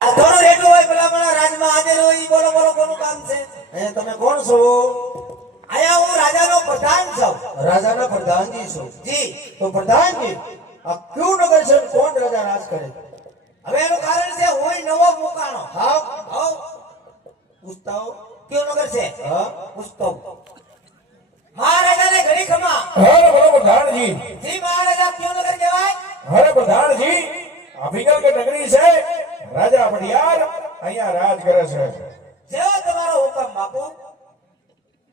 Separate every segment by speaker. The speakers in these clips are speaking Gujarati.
Speaker 1: આ થોડું હોય? ભલા ભલા રાજમાં હાજર હોય બોલો બોલો કોનું કામ છે?
Speaker 2: એ તમે કોણ છો?
Speaker 1: આયા હું રાજાનો પ્રધાન છું.
Speaker 2: રાજાના પ્રધાનજી છો?
Speaker 1: જી.
Speaker 2: તો પ્રધાનજી આ કયું નગર છે? કોણ રાજા રાજ કરે?
Speaker 1: હવે એનું કારણ છે હું નવો મુકાણો
Speaker 2: હા.
Speaker 1: હઉ
Speaker 2: પૂછતા હો
Speaker 1: નગર છે?
Speaker 2: હા.
Speaker 1: પૂછતો મહારાજાને ઘણી ખમા.
Speaker 3: હરે બોલો પ્રધાનજી.
Speaker 1: જી મહારાજા કયો નગર કહેવાય?
Speaker 3: હરે પ્રધાનજી આ કે નગરી છે? રાજા પટિયાર અહીંયા રાજ કરે છે.
Speaker 1: જેવો તમારો હુકમ બાપુ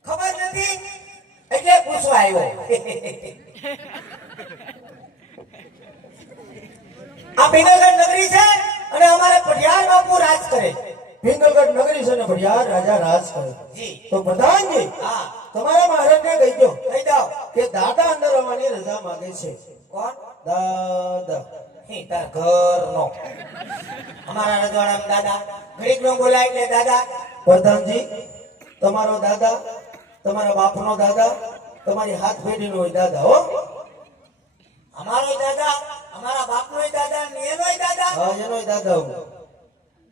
Speaker 1: ખબર નથી? એટલે પૂછવા આવ્યો. આ પિંગલગઢ નગરી છે અને અમારે પઢિયાર બાપુ રાજ કરે.
Speaker 2: પિંગલગઢ નગરી છે ને ભડિયાર રાજા રાજ કરે. તો પ્રધાનજી
Speaker 1: હા.
Speaker 2: તમારા મહારાજને કહી દો
Speaker 1: કહી દો
Speaker 2: કે દાદા અંદર આવવાની રજા માંગે છે.
Speaker 1: કોણ?
Speaker 2: દાદા.
Speaker 1: તાર ઘરનો. અમારા રજવાડામાં દાદા ઘડીક નો બોલાય એટલે દાદા
Speaker 2: પ્રધાનજી તમારો દાદા તમારા બાપનો દાદા તમારી હાથ પેઢીનો હોય દાદા હો.
Speaker 1: અમારો દાદા અમારા બાપનોય દાદા ને એનોય દાદા.
Speaker 2: હા એનોય દાદા હું.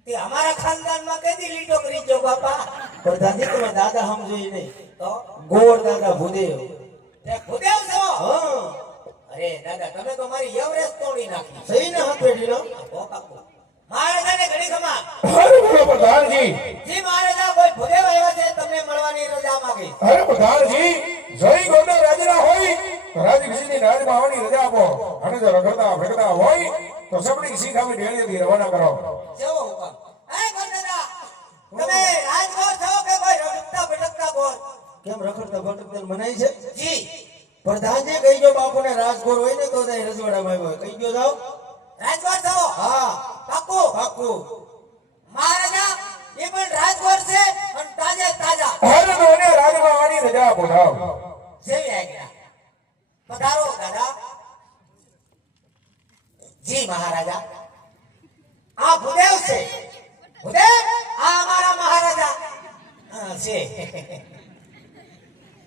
Speaker 1: તે અમારા ખાનદાનમાં કદી લીટો કરી જો બાપા?
Speaker 2: પ્રધાનજી તમે દાદા સમજો નહીં.
Speaker 1: તો?
Speaker 2: ગોળ દાદા ભૂદેવ.
Speaker 1: તે ભૂદેવ છો?
Speaker 2: હા.
Speaker 1: અરે દાદા તમે તો મારી એવરેસ્ટ તોડી નાખી.
Speaker 2: સહી ને હાથ
Speaker 1: બેઠી લો મહારાજાને ઘણી ખમા
Speaker 3: અરે બોલો પ્રધાનજી.
Speaker 1: જી મહારાજા કોઈ ભૂદેવ આવ્યા છે તમને મળવાની રજા માંગી.
Speaker 3: અરે પ્રધાનજી જય ગોંડલ રાજના હોય તો રાજકીયની રાજમાં રજા આપો. અને જો રખડતા ફેંકતા હોય તો સબડી શીખાવી ડેલીથી રવાના કરો.
Speaker 1: જેવો હુકમ. એ ગોરદાદા તમે રાજકોટ છો કે કોઈ રખડતા ભટકતા બોલ?
Speaker 2: કેમ રખડતા ભટકતા મનાય છે?
Speaker 1: જી.
Speaker 2: પ્રધાનજી કહી ગયો બાપુને રાજગોર હોય ને તો ત્યાં રજવાડામાં આવ્યો. કહી ગયો જાઓ.
Speaker 1: રાજગોર છો
Speaker 2: હા.
Speaker 1: પાકું
Speaker 2: પાકું
Speaker 1: મહારાજા એ પણ રાજગોર છે અને તાજા તાજા.
Speaker 3: હર દોને રાજમાં રજા જાઓ
Speaker 1: જેવી આજ્ઞા. પધારો દાદા. જી મહારાજા. આ ભૂદેવ છે. ભૂદેવ? આ અમારા મહારાજા. છે.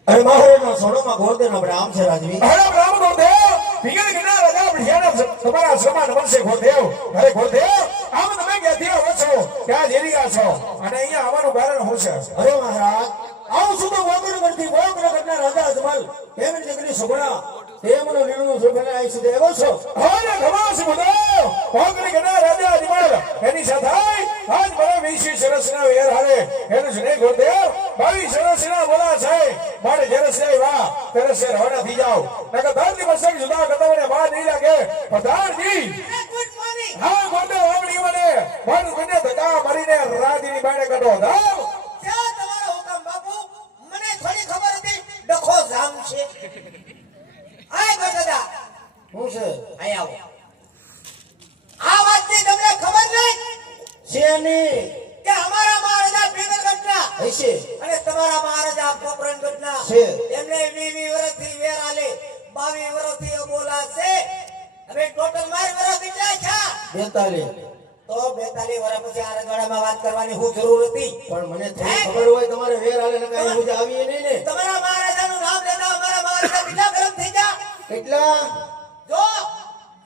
Speaker 2: અરે મહારાજના ગોરધન આપણે આમ છે રાજવી.
Speaker 3: અરે રામ ગોદેવ ફિગર ગના રાજા ભિયાના તમારા સમાન વંશે ગોદેવ હરે ગોદેવ આમ તમે ક્યાંથી આવો છો ક્યાં જઈ રહ્યા છો. અને અહીંયા આવવાનું કારણ શું છે?
Speaker 2: અરે મહારાજ આવું શું તો વગરગઢથી વગરગઢના રાજા અજમલ તેમની દીકરી સુગણા તેમનો નિર્ણય સુગણા આવી સુધી આવ્યો છો
Speaker 3: હરે ઘમાસ બોલો. ગના રાજા અજમલ. એની સાથે આજ મને વીસી સરસના વેર હારે. એનું જ નહીં ગોદેવ બાવીસ સરસના બોલા છે છે ત્યારે છે રવાના થઈ જાઓ. નકર ધરતી મસ્તક જુદા કરતા મને બહાર નહીં લાગે. પ્રધાનજી હા મોટો ઓમડી મને પણ મને ધક્કા મારીને રાજીની બાણે કાઢો. ધાવ
Speaker 1: ક્યાં તમારો હુકમ બાપુ મને થોડી ખબર હતી. ડખો જામ છે. આય ગો દાદા
Speaker 2: હું છે?
Speaker 1: અહીં આવો. આ વાતની તમને ખબર નહીં?
Speaker 2: શેની
Speaker 1: કે અમારા મહારાજા ઘટના
Speaker 2: હશે
Speaker 1: અને તમારા મહારાજા ઘટના
Speaker 2: છે. બેતાલીસ
Speaker 1: તો 42 વર્ષ પછી આ રજવાડામાં વાત કરવાની હું જરૂર હતી.
Speaker 2: પણ મને ખબર હોય તમારે વેર હાલે ને કઈ હું આવી નહીં ને.
Speaker 1: તમારા મહારાજાનું નામ લેતા અમારા મહારાજા કેટલા ગરમ થઈ ગયા.
Speaker 2: કેટલા?
Speaker 1: જો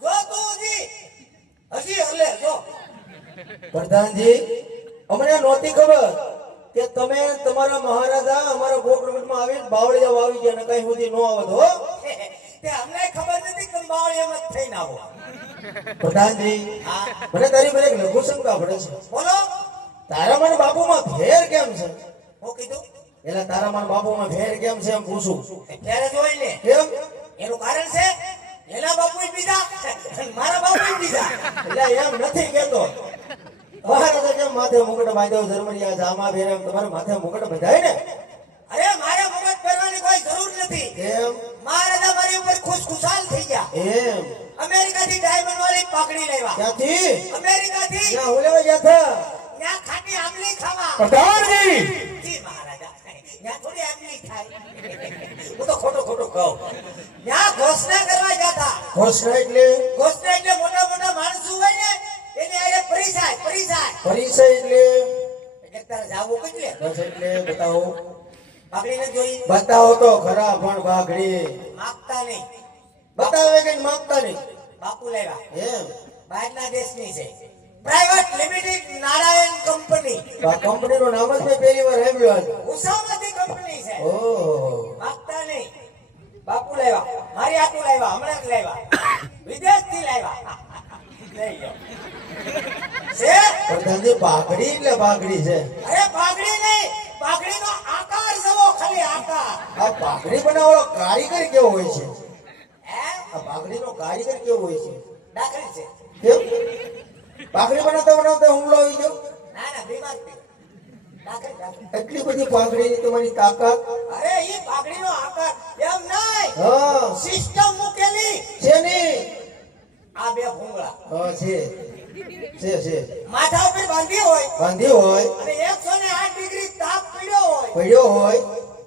Speaker 1: જો તુજી હજી. હજી હલે જો.
Speaker 2: પ્રધાનજી અમને નહોતી ખબર કે તમે તમારા મહારાજા અમારા ગોકળગઢમાં આવીને બાવળિયા વાવી ગયા ને કઈ સુધી નો આવત હો.
Speaker 1: તે અમને ખબર નથી કે બાવળી એમ જ થઈને આવો.
Speaker 2: પ્રધાનજી મને તારી મને લઘુ શંકા પડે છે.
Speaker 1: બોલો
Speaker 2: તારા મને બાપુમાં ફેર કેમ છે?
Speaker 1: હું કીધું
Speaker 2: એટલે તારા મને બાપુમાં ફેર કેમ છે? એમ પૂછું.
Speaker 1: ત્યારે જોઈ લે
Speaker 2: કેમ?
Speaker 1: એનું કારણ છે એના બાપુ બીજા મારા બાપુ બીજા.
Speaker 2: એટલે એમ નથી કેતો મહારાજા કેમ માથે મુકટ બાંધ્યો જર્મનિયા જામા એમ તમારે માથે મુકટ બંધાય ને?
Speaker 1: અરે મારે મુકટ પહેરવાની કોઈ જરૂર નથી.
Speaker 2: એમ
Speaker 1: મહારાજા મારી ઉપર ખુશ ખુશાલ થઈ ગયા.
Speaker 2: એમ.
Speaker 1: અમેરિકાથી ડાયમંડ વાળી પાકડી લેવા.
Speaker 2: ક્યાંથી?
Speaker 1: અમેરિકાથી.
Speaker 2: ના હું લેવા ગયા હતા?
Speaker 1: ત્યાં ખાટી આમલી ખાવા.
Speaker 3: પ્રધાનજી
Speaker 1: જી મહારાજા. ના થોડી આમલી ખાય હું તો ખોટો ખોટો કહું. ના ઘોષણા કરવા જતા
Speaker 2: ઘોષણા એટલે?
Speaker 1: ઘોષણા એટલે મોટા મોટા માણસો હોય ને એને આરે પરિચય પરિચય.
Speaker 2: પરિચય એટલે?
Speaker 1: એટલે તારે જાવું કેટલે
Speaker 2: બસ એટલે બતાવો.
Speaker 1: પાકડીને જોઈ.
Speaker 2: બતાવો તો ખરા પણ ભાગડી
Speaker 1: માગતા નહીં.
Speaker 2: બતાવે કઈ માંગતા નહીં
Speaker 1: બાપુ લાવ્યા.
Speaker 2: એમ.
Speaker 1: બહારના દેશની છે. પ્રાઇવેટ લિમિટેડ
Speaker 2: તો આ કંપનીનું નામ જ મેં પહેલી વાર સાંભળ્યું આજે.
Speaker 1: ઉષામાંથી કંપની છે.
Speaker 2: ઓહ
Speaker 1: માંગતા નહીં. બાપુ લાવ્યા. મારી આટું લાવ્યા. હમણાં જ લાવ્યા. વિદેશથી લાવ્યા. લઈ લો. છે?
Speaker 2: પ્રધાનજી પાઘડી એટલે પાઘડી છે.
Speaker 1: અરે પાઘડી નહીં. પાઘડીનો આકાર જુઓ ખાલી આકાર.
Speaker 2: આ પાઘડી બનાવવાનો કારીગર કેવો હોય છે? આ પાઘડીનો કારીગર કેવો હોય છે? પાઘડી બનાવતા બનાવતા હુમલો આવી ગયો?
Speaker 1: ના ના
Speaker 2: એટલી બધી પાઘડીની તમારી તાકાત?
Speaker 1: અરે ઈ પાઘડીનો આકાર એમ નહીં.
Speaker 2: હા.
Speaker 1: સિસ્ટમ મૂકેલી.
Speaker 2: છે ને
Speaker 1: આ બે ભૂંગળા.
Speaker 2: હા છે. છે છે.
Speaker 1: માથા ઉપર બાંધી હોય.
Speaker 2: બાંધી હોય.
Speaker 1: અને એકસો ને આઠ ડિગ્રી તાપ પડ્યો હોય.
Speaker 2: પડ્યો હોય.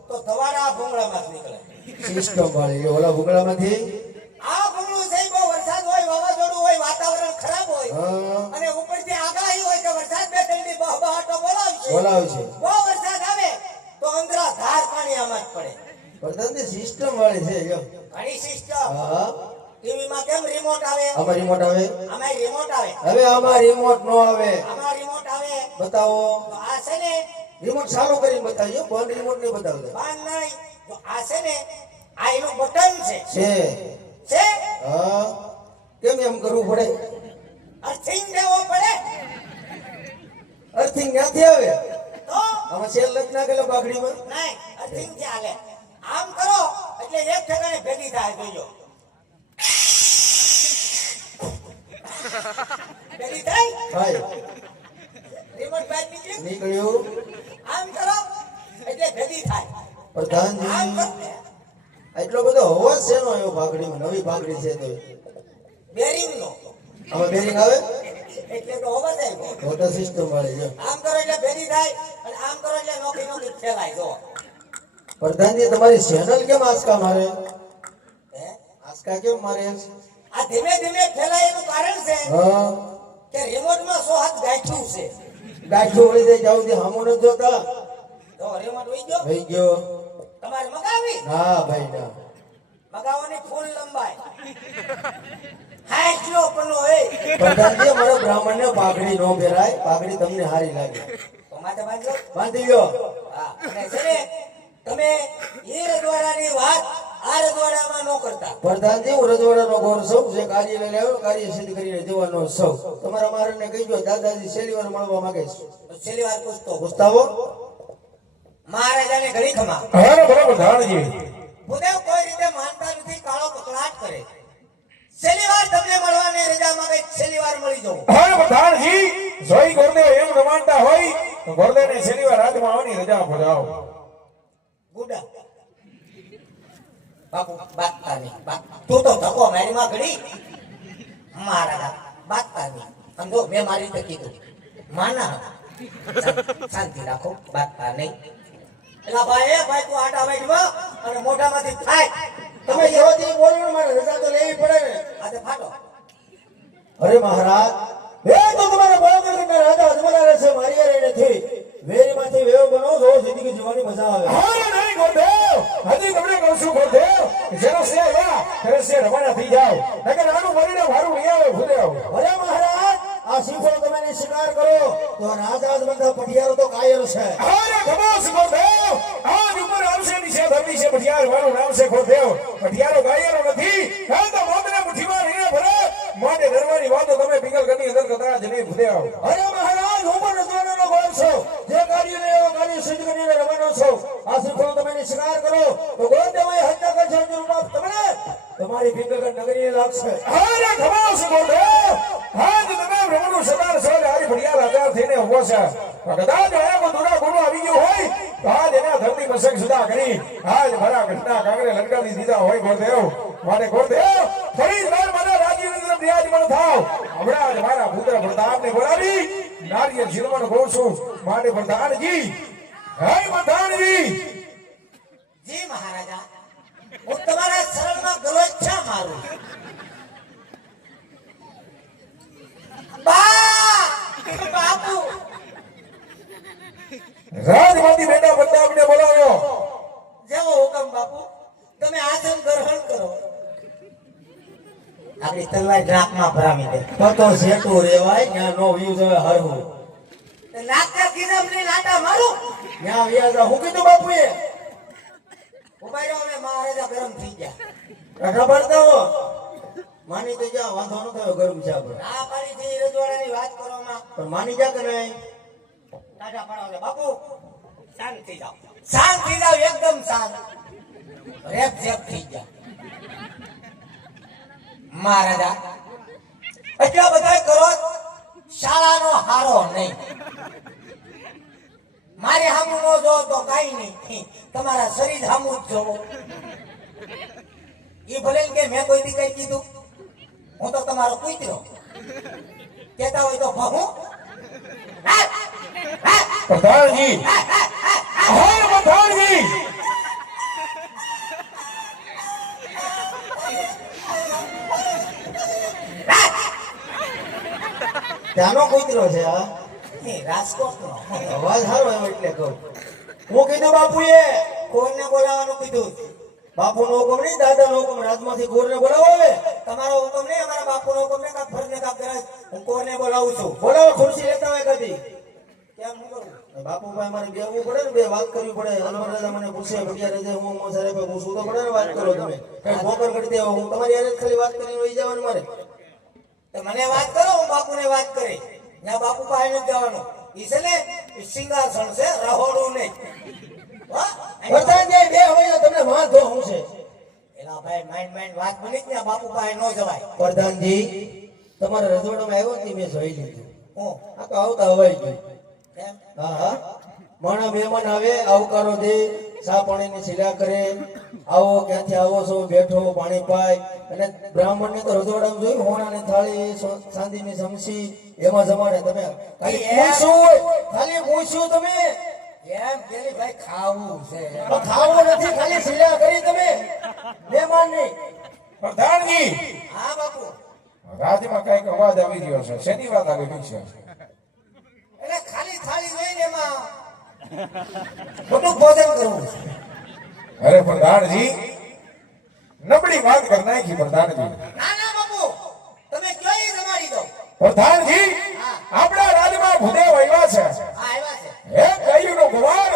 Speaker 1: તો તમારા આ ભૂંગળામાં જ નીકળે.
Speaker 2: સિસ્ટમ વાળી. ઓલા ભૂગળામાંથી? સિસ્ટમ
Speaker 1: કેમ રિમોટ આવે?
Speaker 2: આમાં રિમોટ આવે?
Speaker 1: આમાં રિમોટ આવે.
Speaker 2: હવે આમાં રિમોટ નો આવે.
Speaker 1: આમાં રિમોટ આવે.
Speaker 2: બતાવો.
Speaker 1: આ છે ને?
Speaker 2: રિમોટ ચાલુ કરીને બતાવજો બંધ રિમોટ નહીં બતાવજો
Speaker 1: બાન નહીં. તો આ છે ને? આ એનું બટન છે.
Speaker 2: છે.
Speaker 1: છે?
Speaker 2: હા. કેમ એમ કરવું પડે
Speaker 1: અર્થિંગ દેવો પડે
Speaker 2: અર્થિંગ ક્યાંથી આવે
Speaker 1: તો
Speaker 2: આમાં સેલ લખ નાખેલો પાઘડીમાં
Speaker 1: નહીં અર્થિંગથી હાલે આમ કરો એટલે એક ઠેકાણે ભેગી થાય જોજો ભેગી થાય
Speaker 2: ભાઈ
Speaker 1: રિમોટ બહાર નીકળી
Speaker 2: નીકળ્યું
Speaker 1: આમ કરો એટલે ભેગી થાય આમ
Speaker 2: પ્રધાનજી
Speaker 1: કરો
Speaker 2: એટલો બધો હોવા છે નો એવો પાઘડીમાં છે. તો
Speaker 1: બેરિંગ નો
Speaker 2: આમાં બેરિંગ આવે?
Speaker 1: એટલે તો હોવા જાય
Speaker 2: વોટર સિસ્ટમ વાળી છે
Speaker 1: આમ કરો એટલે ભેગી થાય અને આમ કરો એટલે નોખી નોખી ફેલાય જો.
Speaker 2: પ્રધાનજી તમારી ચેનલ કેમ આસકા મારે?
Speaker 1: હે?
Speaker 2: આંચકા કેમ મારે?
Speaker 1: આ ધીમે ધીમે ફેલાય એનું કારણ છે
Speaker 2: હા.
Speaker 1: કે રિમોટમાં સો હાથ ગાંઠ્યું છે.
Speaker 2: ગાંઠું વળી જાય જાવ તે હામું નથી જોતા.
Speaker 1: તો રિમોટ ઉઈ ગયો?
Speaker 2: થઈ ગયો.
Speaker 1: તમારે મગાવી?
Speaker 2: ના ભાઈ ના.
Speaker 1: મગાવવાની ફૂલ લંબાઈ. હાઈટ નો પણ હોય
Speaker 2: પ્રધાનજી અમારા બ્રાહ્મણને પાઘડી નો પહેરાય પાઘડી તમને હારી લાગે.
Speaker 1: તો માથે બાંધો
Speaker 2: બાંધી ગયો.
Speaker 1: હા અને છે ને તમે એ રજવાડાની વાત આ રજવાડામાં નો કરતા.
Speaker 2: પ્રધાનજી હું રજવાડાનો ગોર સૌ જે કાર્ય લઈને આવ્યો કાર્ય સિદ્ધ કરીને જવાનો સૌ. તમારા મહારાજને કહીજો દાદાજી છેલ્લી વાર મળવા માંગે છે.
Speaker 1: છેલ્લી વાર પૂછતો.
Speaker 2: પૂછતાવો
Speaker 1: મહારાજાને ઘણી ખમા.
Speaker 3: હા બરાબર ધાણજી
Speaker 1: ભૂદેવ કોઈ રીતે માનતા નથી કાળો કકડાટ કરે. છેલ્લી વાર તમને મળવાની રજા માંગે છેલ્લી વાર મળી જવું.
Speaker 3: હા બધાજી જોઈ ગોરદેવ એમ ન માનતા હોય તો ગોરદેવને છેલ્લી વાર રાજમાં આવવાની રજા પડાવો
Speaker 1: ગુડા. બાપુ બાત- તું તો ધક્કો મારી માં ઘડી મારા બાતતા નહીં સમજો મેં મારી રીતે કીધું. માના. શાંતિ- રાખો બાતતા નહીં. એલા ભાઈ એ ભાઈ તું આટા વાઈટમાં અને મોઢામાંથી થાય
Speaker 2: તમે જેવાથી મારે રજા તો લેવી પડે ને.
Speaker 1: આજે ફાટો.
Speaker 2: અરે મહારાજ એ તો તમારા બોલગરના રાજા અજમલા રહેશે મારી યારે નથી વેરીમાંથી વેવ બનો તો જિંદગી જીવવાની મજા આવે.
Speaker 3: હા નહીં હજી તમને કહું છું ગોરદેવ જેનો સે આવ્યા ત્યારે સે રવાના થઈ જાઓ. નકર આનું મરીને વારું લઈ આવે ભૂદેવ
Speaker 2: અરે મહારાજ આ સિંહો તમે ને શિકાર કરો તો રાજા જ બધા પટિયારો તો કાયર છે.
Speaker 3: અરે ખમોશ ગોરદેવ આજ ઉપર આવશે નિશા ધરતી છે પટિયાર મારું નામ છે ગોરદેવ પટિયારો ગાયરો નથી. કાં તો મોતને મુઠ્ઠીમાં લઈને ભરે. માટે ડરવાની વાતો તમે પિંગલ કરની અંદર કદાચ જ નહીં ભૂદેવ
Speaker 2: અરે મહારાજ હું પણ રજવાડાનો ગોળ છું. જે કાર્યને એવો કાર્ય સિદ્ધ કરીને રવાનો છું. આ સિંહો તમે ને શિકાર કરો તો ગોળદેવ એ હત્યા કરશે તમને તમારી પિંગલગઢ નગરી લાગશે.
Speaker 3: અરે ખમોશ ગોરદેવ આજ તમે બ્રહ્મનું સદાર સૌ હારી આધાર થઈને ઊભો છે. કદાચ આયા દુડા ગુનો આવી ગયો હોય, તો આજ એના ધર્મની મસક સુધા કરી. આજ મારા ઘટના કાંગરે લટકાવી દીધા હોય ગોરદેવ. મારે ગોરદેવ, ફરી વાર મારા રાજીવ બિરાજમાન થાવ. હમણાં જ મારા પુત્ર પ્રતાપને બોલાવી, નારિયેળ જીવન કહું છું. માટે પ્રધાનજી, હે પ્રધાનજી!
Speaker 1: જી મહારાજા, હું તમારા શરણમાં ગલોચ્છા મારું બા બાપુ
Speaker 3: રાજમાંથી બેટા પ્રતાપને બોલાવ્યો
Speaker 1: જેવો હુકમ બાપુ તમે આસન ગ્રહણ કરો ડ્રાકમાં ભરાવી દે.
Speaker 2: તો તો સેતુ રેવાય ત્યાં નો વ્યૂ જોવે હરવું.
Speaker 1: તે નાકના ખીજામાં લાટા મારું.
Speaker 2: ત્યાં વ્યાજ હું કીધું બાપુએ?
Speaker 1: ઊભા રહ્યો મહારાજા ગરમ થઈ ગયા.
Speaker 2: ખબર તો માની તો જા વાંધો ન થયો ગરમ છે આપણે.
Speaker 1: આ પાણી થી રજવાડાની વાત કરવામાં.
Speaker 2: પણ માની જા કે નહીં?
Speaker 1: ટાટા પડાવજો બાપુ. શાંત થઈ જાઓ શાંત થઈ જાઓ એકદમ શાંત. રેપ જેપ થઈ ગયા. મહારાજા એટલા બધા કરો શાળાનો હારો નહીં. મારે હામુ ન જો તો કઈ નહીં. તમારા શરીર સામું જ જોવો. એ ભલે કે મેં કોઈ દી કઈ કીધું. હું તો તમારો કૂતરો કેતા હોય તો હા
Speaker 3: પ્રધાનજી પ્રધાનજી
Speaker 2: ત્યાંનો કૂતરો છે
Speaker 1: એ રાજકોટનો.
Speaker 2: અવાજ સારો એવો એટલે કહું. હું કીધું બાપુએ,
Speaker 1: કોઈને બોલાવવાનું કીધું?
Speaker 2: બાપુ નો હુકમ નહીં દાદા નો હુકમ. રાજમાંથી ગોરને બોલાવો હવે.
Speaker 1: તમારો હુકમ નહીં, અમારા બાપુનો હુકમ નહીં, કાંક ફરજ ને કાંક કરે હું કોઈને બોલાવું છું?
Speaker 2: બોલાવો, ખુરશી લેતા હોય કદી.
Speaker 1: કેમ હું કરું?
Speaker 2: બાપુ ભાઈ મારે બેવું પડે ને, બે વાત કરવી પડે. અનવર દાદા મને પૂછે, ભટિયા રહે હું હું સાહેબ પૂછું તો પડે ને વાત કરો તમે. કઈ ફોકર કરી દેવો, હું તમારી હારે ખાલી વાત કરીને વહી જવાનું મારે.
Speaker 1: મને વાત કરો હું બાપુને વાત કરી ના બાપુ પાસે નથી જવાનું. ઈ છે ને સિંહાસન છે રહોડું નહીં હો?
Speaker 2: પ્રધાનજી બે હવે તમને વાંધો હું છે?
Speaker 1: એલા ભાઈ માઇન્ડ માઇન્ડ વાત બની ને બાપુ પાસે ન જવાય.
Speaker 2: પ્રધાનજી તમારા રજવાડામાં આવ્યો ને મેં જોઈ લીધું.
Speaker 1: હું?
Speaker 2: આ તો આવતા હવાઈ ગયું હા હા. માણા મહેમાન આવે આવકારો દે. ચા પાણીની શિલા કરે. આવો ક્યાંથી આવો છો? બેઠો પાણી પાય. અને બ્રાહ્મણ ને તો રજવાડામાં જોયું હોણાની થાળી ચાંદીની સમસી. એમાં જમાડે. તમે ખાલી પૂછ્યું ખાલી પૂછ્યું તમે.
Speaker 1: એમ પેલી ભાઈ ખાવું છે.
Speaker 2: ખાવું નથી ખાલી શિલા કરી તમે. મહેમાન નહીં
Speaker 3: પ્રધાનજી!
Speaker 1: હા બાપુ.
Speaker 3: રાજ્યમાં કંઈક અવાજ આવી રહ્યો છે. શેની વાત આવી રહી છે?
Speaker 1: એટલે ખાલી થાળી જોઈને એમાં. મોટું ભોજન કરવું
Speaker 3: અરે પ્રધાનજી નબળી વાત કર નાખી પ્રધાનજી.
Speaker 1: ના ના બાપુ તમે કયો ઈ દો.
Speaker 3: પ્રધાનજી આપણા રાજમાં ભૂદેવ આવ્યા છે. એક ગાયું નો ગવાર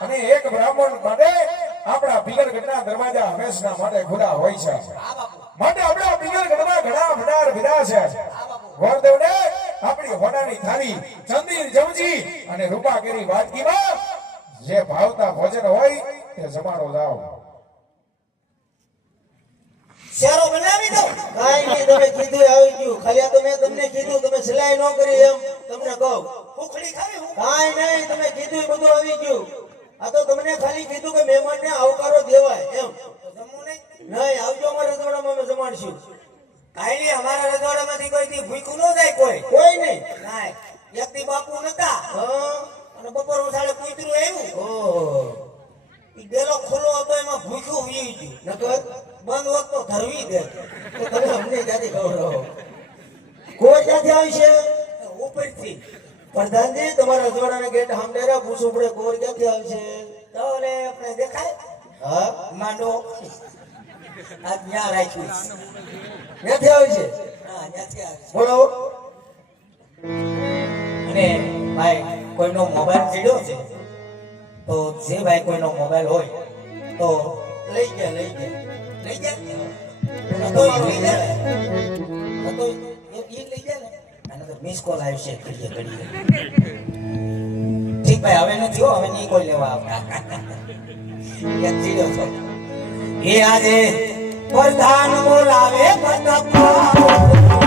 Speaker 3: અને એક બ્રાહ્મણ માટે આપણા પિંગલગઢના દરવાજા હંમેશના માટે ખુલ્લા હોય છે. માટે આપણા પિંગલગઢમાં ઘણા ભંડાર ભીડા છે. ગોરદેવને આપણી હોનાની થાળી ચંદીર જમજી અને રૂપાગીરી વાટકીમાં જે ભાવતા ભોજન હોય તે જમાડો જાઓ.
Speaker 1: શેરો બનાવી દો.
Speaker 2: કાઈ નહીં તમે કીધું આવી ગયું. ખાલી આ તો મેં તમને કીધું તમે સિલાઈ ન કરી એમ તમને કહું.
Speaker 1: ઉખડી ખાવી હું?
Speaker 2: કાંઈ નહીં તમે કીધું બધું આવી ગયું. આ તો તમને ખાલી કીધું કે મહેમાનને આવકારો દેવાય એમ.
Speaker 1: જમવું નહીં?
Speaker 2: નહીં આવજો અમારા રજવાડામાં અમે જમાડશું.
Speaker 1: કાંઈ નહીં અમારા રજવાડામાંથી કોઈ ભૂખ્યું ન જાય કોઈ.
Speaker 2: કોઈ નહીં.
Speaker 1: ના વ્યક્તિ બાપુ નતા. અને બપોર ઉઠાડે કૂતરું આવ્યું.
Speaker 2: ઓહો.
Speaker 1: ઈ ડેલો ખુલ્લો હતો એમાં ભૂખ્યું વી ગયું.
Speaker 2: નકર
Speaker 1: બંધ હોત તો ધરવી દે.
Speaker 2: તો તમે અમને ક્યાંથી ખવડાવો કોઈ ક્યાંથી આવશે
Speaker 1: ઉપરથી.
Speaker 2: પ્રધાનજી તમારા રજવાડાના ગેટ સામે પૂછવું પડે કોર ક્યાંથી આવશે
Speaker 1: તો આપણે દેખાય.
Speaker 2: હા?
Speaker 1: માંડો આ ત્યાં રાખ્યું છે.
Speaker 2: ક્યાંથી આવશે
Speaker 1: હા ત્યાંથી આવે છે. અને ભાઈ કોઈનો મોબાઈલ ચીડ્યો છે? તો જે ભાઈ કોઈનો મોબાઈલ હોય તો
Speaker 2: લઈ ગયા લઈ ગયા.
Speaker 1: લઈ જાય તો લઈ જાય તો ઈ ઈ લઈ જાય અને તો મિસ કોલ ઘડીએ ઘડીએ. ઠીક ભાઈ હવે નથી હો હવે નહીં કોઈ લેવા આવતા. એક છો. એ આજે પ્રધાન બોલાવે પ્રતાપ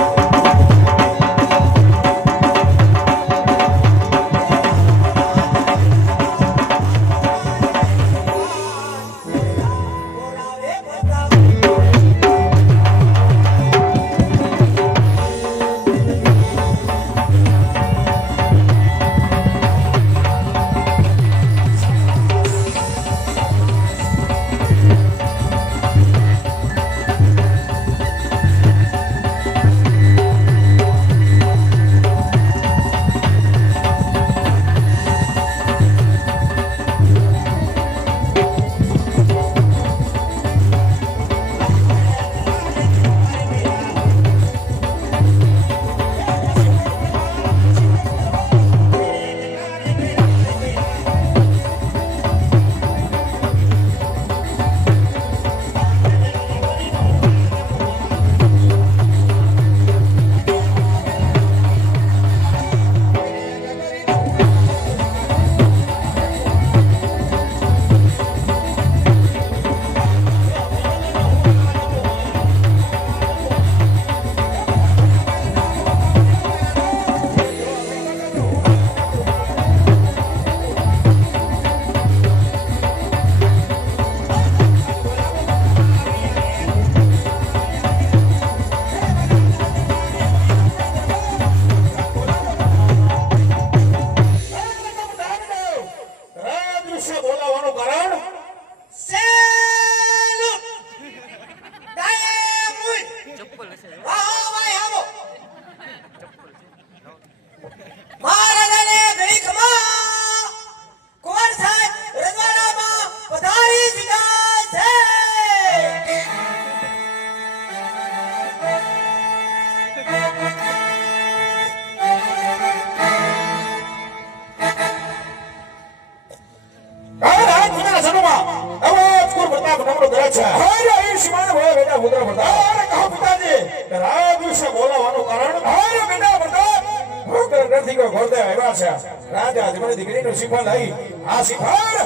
Speaker 4: તમારી દીકરીનું શિખર લઈ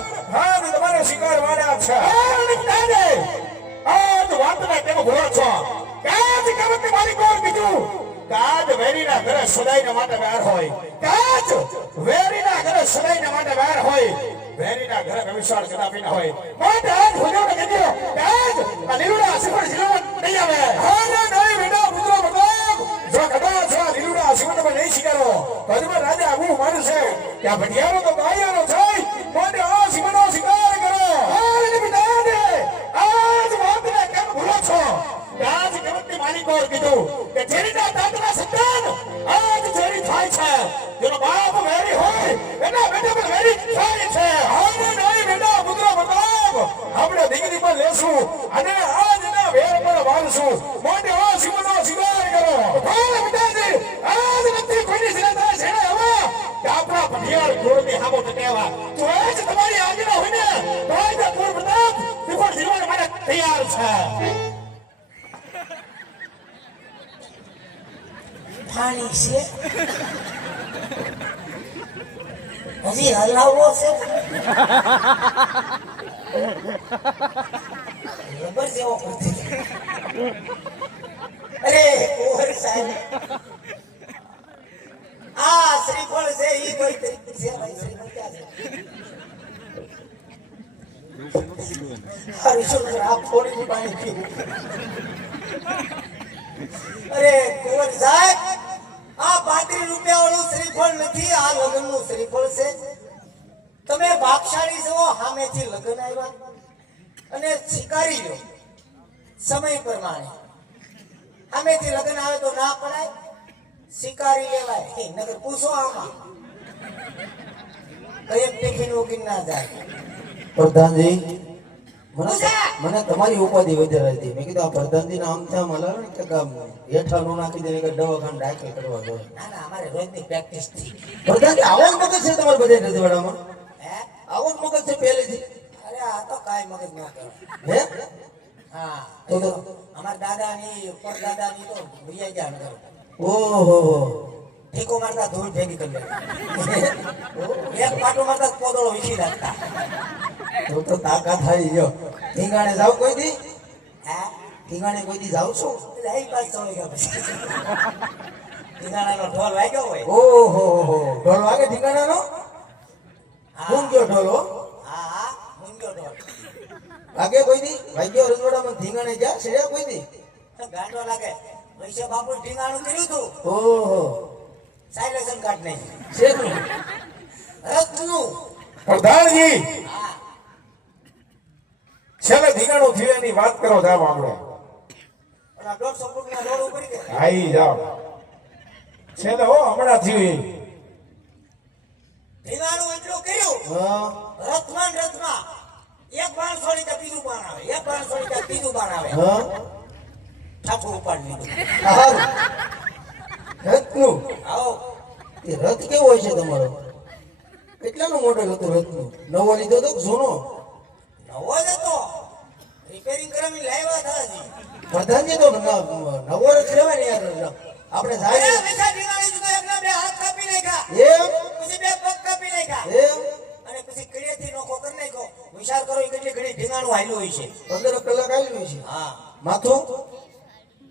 Speaker 5: પાણી છે.
Speaker 1: હજી હલાવો છે. રબર દેવો પડશે. અરે ઓર સાહેબ. આ શ્રીફળ છે, ઈ કોઈ તરીકે છે, ભાઈ, શ્રીફળ ક્યાં છે? હારું, શું આ થોડી પાણી અરે સાહેબ? પાંત્રીસ શ્રીફળ નથી, આ લગ્નનું શ્રીફળ છે. તમે ભાગશાળી છો સામેથી લગ્ન આવ્યા. અને સ્વીકારી લો. સમય પ્રમાણે. સામેથી લગ્ન આવે તો ના પડાય. સ્વીકારી લેવાય. નગર પૂછો આમાં. કઈ ટેકીન વકીલ ના જાય.
Speaker 2: પ્રધાનજી મને મને તમારી ઉપાધિ વધારે હતી. મેં કીધું આ પ્રધાનજી ના આમથા મળે ને કે ગામ હેઠા નો નાખી દે કે દવાખાન દાખલ કરવા દો.
Speaker 1: ના ના અમારે રોજની પ્રેક્ટિસથી
Speaker 2: પ્રધાનજી આવો મગજ છે તમારે બધા રજવાડામાં.
Speaker 1: હે?
Speaker 2: આવો મગજ છે પહેલેથી.
Speaker 1: અરે આ તો કાંઈ મગજ ના કરો.
Speaker 2: હે?
Speaker 1: હા
Speaker 2: તો
Speaker 1: અમારા દાદાની પરદાદાની તો ભૈયા ગયા.
Speaker 2: ઓહો.
Speaker 1: ઠેકો મારતા ધૂળ ભેગી કરી એક પાટો મારતા પોદળો વીખી નાખતા.
Speaker 2: તો તો તાકાત થઈ ગયો ઠીંગાણે જાવ કોઈ દી?
Speaker 1: હા?
Speaker 2: ઠીંગાણે કોઈ દી જાવ છું?
Speaker 1: એટલે અહીં પાછ ચડી ગયા પછી. ઠીંગાણાનો ઢોલ વાગ્યો હોય.
Speaker 2: ઓહો હો ઢોલ વાગે ઠીંગાણાનો
Speaker 1: હા.
Speaker 2: કોણ ગયો ઢોલ હો.
Speaker 1: હા હા. મૂંગ્યો ઢોલ.
Speaker 2: વાગે કોઈ દી? વાગ્યો રજવાડામાં ઠીંગાણે જા છે કોઈ દી?
Speaker 1: ગાંડો લાગે. વૈશ્ય બાપુ ઠીંગાણું કર્યું હતું
Speaker 2: ઓહો.
Speaker 1: સાયલેશન કાર્ડ નહીં.
Speaker 2: શેનું?
Speaker 1: રથનું
Speaker 4: પ્રધાનજી છેલ્લે ધીંગાણું થયું એની વાત કરો જાવ આપણે આઈ જાઓ. છેલ્લે હો હમણાં થયું એ.
Speaker 1: ઠીંગાણું એટલું કર્યું. રથમાં રથમાં. એક બાણ છોડી ત્યાં બીજું બાણ આવે. એક બાણ છોડી ત્યાં ત્રીજું બાણ આવે. ઠાઠું ઉપાડી લીધું
Speaker 2: રથનું?
Speaker 1: આવો.
Speaker 2: એ રથ કેવો હોય છે તમારો? કેટલાનો મોડેલ હતો રથનું? નવો લીધો તો જૂનો?
Speaker 1: નવો જ હતો. રિપેરિંગ કરાવી લાવ્યા હતા હજી.
Speaker 2: પ્રધાનજી તો નવો રથ લેવાય ને યાર. આપણે
Speaker 1: અરે
Speaker 2: જાય
Speaker 1: વેચા ઠીંગાણી તો બે હાથ કાપી નાખ્યા.
Speaker 2: એમ?
Speaker 1: પછી બે પગ કાપી નાખ્યા.
Speaker 2: એમ?
Speaker 1: અને પછી કડિયાથી નોખો કરી નાખ્યો. વિચાર કરો કેટલી ઘડી ઢીંગાણું હાલ્યું હોય છે.
Speaker 2: પંદર કલાક હોય છે.
Speaker 1: હા.
Speaker 2: માથું?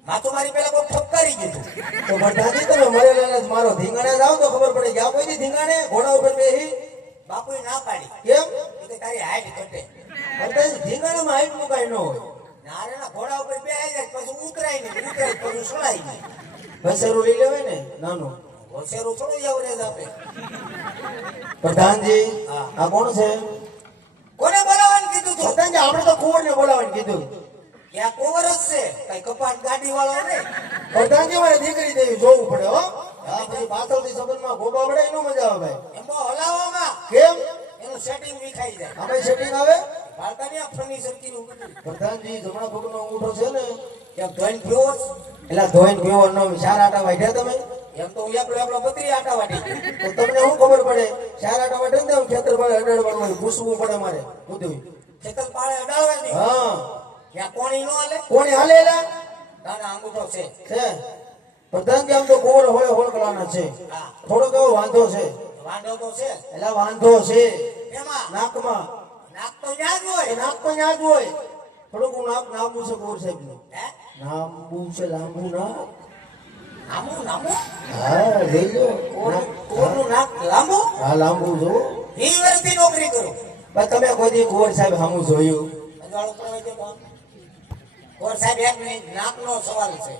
Speaker 1: માથું મારી પેલા કોઈ ઠપકારી દીધું
Speaker 2: તો પ્રધાનજી તમે મરેલા મારો ધીંગાણે જાવ તો ખબર પડે કે આ કોઈ ધીંગાણે? ઘોડા ઉપર બેહી.
Speaker 1: બાપુએ ના પાડી.
Speaker 2: કેમ?
Speaker 1: કે તારી હાઈટ ઘટે.
Speaker 2: પ્રધાનજી ધીંગાણામાં હાઈટ મુકાય ન હોય.
Speaker 1: નારેના ઘોડા ઉપર બે આવી જાય પછી ઉતરાય નહીં. ઉતરાય પછી સુલાય નહીં.
Speaker 2: ભસેરું લઈ લેવાય ને નાનું.
Speaker 1: હોશિયારું થોડું જવું આપે.
Speaker 2: પ્રધાનજી. આ કોણ છે?
Speaker 1: કોને બોલાવવાનું કીધું તું?
Speaker 2: પ્રધાનજી આપણે તો કુંવરને બોલાવવાનું કીધું.
Speaker 1: કે કોવર જ છે. કઈ કપાટ ગાડી વાળો ને
Speaker 2: પ્રધાનજી મારે દીકરી દેવી જોવું પડે હો. આ પછી પાછળથી સંબંધમાં ગોબા વડે એનો મજા આવે ભાઈ.
Speaker 1: એમાં હલાવવામાં.
Speaker 2: કેમ?
Speaker 1: એનું સેટિંગ વિખાઈ જાય.
Speaker 2: આમાં સેટિંગ આવે?
Speaker 1: ભારતાની આ ફર્નિચર કીધું
Speaker 2: પ્રધાનજી જમણા પગનો અંગૂઠો છે ને?
Speaker 1: એમ ધોઈને પીવો
Speaker 2: એટલે ધોઈને પીવો નો ચાર આટા વાઢ્યા તમે?
Speaker 1: એમ તો હું એકલો એકલો બત્રી આટા વાટી
Speaker 2: તો તમને શું ખબર પડે? ચાર આટા વાટે ને ખેતર પડે અડાડવાનું પૂછવું પડે મારે બધું
Speaker 1: ખેતર પાળે અડાડવા
Speaker 2: હા.
Speaker 1: ત્યાં કોણી નો હાલે?
Speaker 2: કોણે
Speaker 1: તારા અંગૂઠો છે.
Speaker 2: છે. પ્રધાનજી આમ તો ગોળ હોય હોળકલાના છે.
Speaker 1: હા.
Speaker 2: થોડોક વાંધો છે.
Speaker 1: વાંધો તો છે.
Speaker 2: એટલે વાંધો છે.
Speaker 1: એમાં?
Speaker 2: નાકમાં.
Speaker 1: નાક તો યાદ હોય.
Speaker 2: નાક નાકમાં ન્યા હોય. થોડુંક નાક લાંબુ છે ગોળ સાહેબ
Speaker 1: હે?
Speaker 2: લાંબુ છે લાંબુ ના
Speaker 1: નામું નામું
Speaker 2: હા લઈ લો.
Speaker 1: નાક. લાંબુ?
Speaker 2: હા લાંબુ જો.
Speaker 1: ઈ વર્ષથી નોકરી કરો
Speaker 2: પણ તમે કોઈ દી કુંવર સાહેબ સામું જોયું?
Speaker 1: દે તો. કોર સાહેબ એક મિનિટ નાકનો સવાલ છે.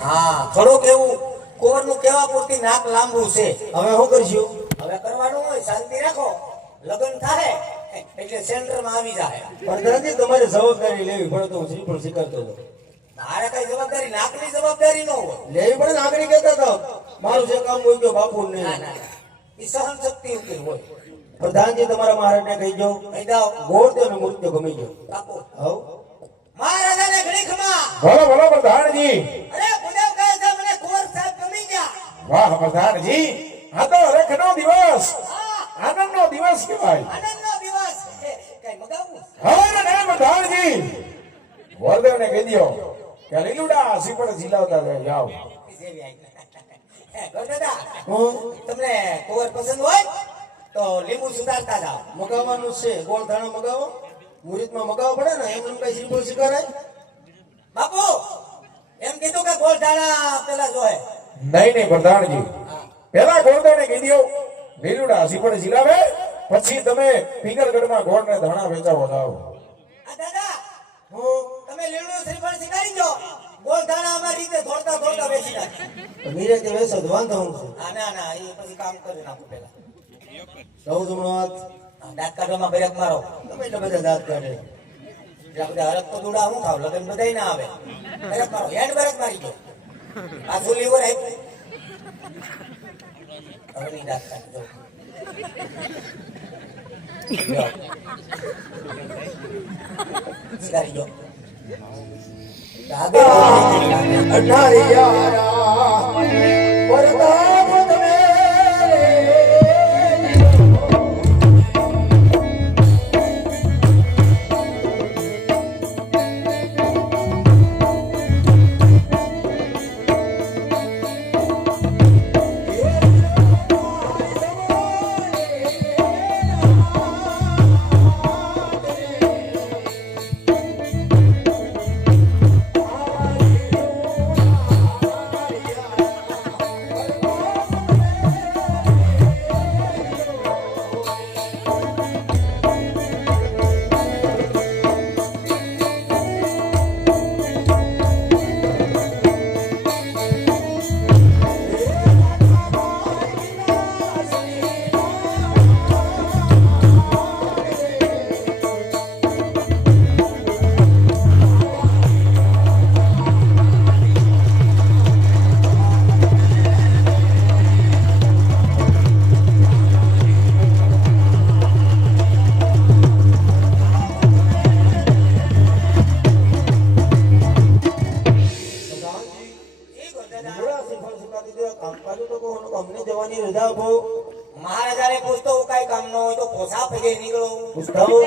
Speaker 1: હા થોડુંક એવું કોરનું કેવા પૂરતી નાક લાંબુ છે.
Speaker 2: હવે શું કરશું
Speaker 1: હવે કરવાનું હોય શાંતિ રાખો. લગ્ન થાય એટલે સેન્ટરમાં આવી જાય
Speaker 2: પ્રધાનજી તમારે જવાબદારી લેવી પડે તો હું શ્રીફળ સ્વીકારતો હતો
Speaker 1: મારે કઈ જવાબદારી નાકની જવાબદારી ન હોય.
Speaker 2: લેવી પડે નાકડી કહેતા હતા મારું જે કામ હોય ગયો બાપુ ને
Speaker 1: ના ના. ના. એ સહન શક્તિ હોય.
Speaker 2: પ્રધાનજી તમારા મહારાજને કહી
Speaker 1: કહી દો
Speaker 2: ગોળ દે ને મૃત્યુ ગમી ગયો.
Speaker 1: બાપુ
Speaker 2: હવ.
Speaker 1: મહારાજાને ઘડી ખમા
Speaker 3: બોલો બોલો પ્રધાનજી.
Speaker 1: અરે ગુલાબ કહે છે મને કુંવર સાહેબ ગમી ગયા.
Speaker 3: વાહ પ્રધાનજી. આ તો રેખનો દિવસ. આનંદનો દિવસ કહેવાય.
Speaker 1: આનંદનો દિવસ. કઈ મગાવું?
Speaker 3: હવે ને પ્રધાનજી. વર્ધવને કહી દ્યો કે લીલુડા સીપડ ઝીલાવતા જાય જાઓ.
Speaker 1: તમને કુંવર પસંદ હોય? લીંબુ સુધારતા જાઓ.
Speaker 2: મગાવવાનું છે ગોળ ધાણા મગાવો. મુહૂર્તમાં મગાવો પડે ને એમ કઈ શ્રીફળ સ્વીકારાય
Speaker 1: બાપુ એમ કીધું કે ગોળ ધાણા પેલા જોય
Speaker 3: નહીં નહીં પ્રધાનજી પેલા ગોળદેવને કહી દ્યો લીલુડા જીલાવે પછી તમે ફિંગરગઢમાં ગોળને ધાણા વેચાવો જાઓ.
Speaker 1: આ દાદા
Speaker 2: હું
Speaker 1: તમે લીલું શ્રીફળ શીખાડી દો. ગોળ ધાણા અમારી રીતે ધોળતા દોડતા બેસી જાય
Speaker 2: નિરેતે વેસો તો વાંધો હું છું
Speaker 1: ના ના એ પછી કામ કરી નાખું પેલા.
Speaker 2: રહું છું
Speaker 1: દાંત કાઢવામાં બ્રેક મારો.
Speaker 2: ગમે એટલે બધા દાંત કાઢે.
Speaker 1: એટલે આ હરક તો દોડા, હું ખાવ લગન બધાય ના આવે. બ્રેક મારો. હેડ બ્રેક મારી દો. પાછું લીવર આપ્યું હવે નહીં દાંત કાઢી દો લ્યો. દો દાદા
Speaker 2: અઢારિયારા પ્રતાપ તમે
Speaker 1: નીકળો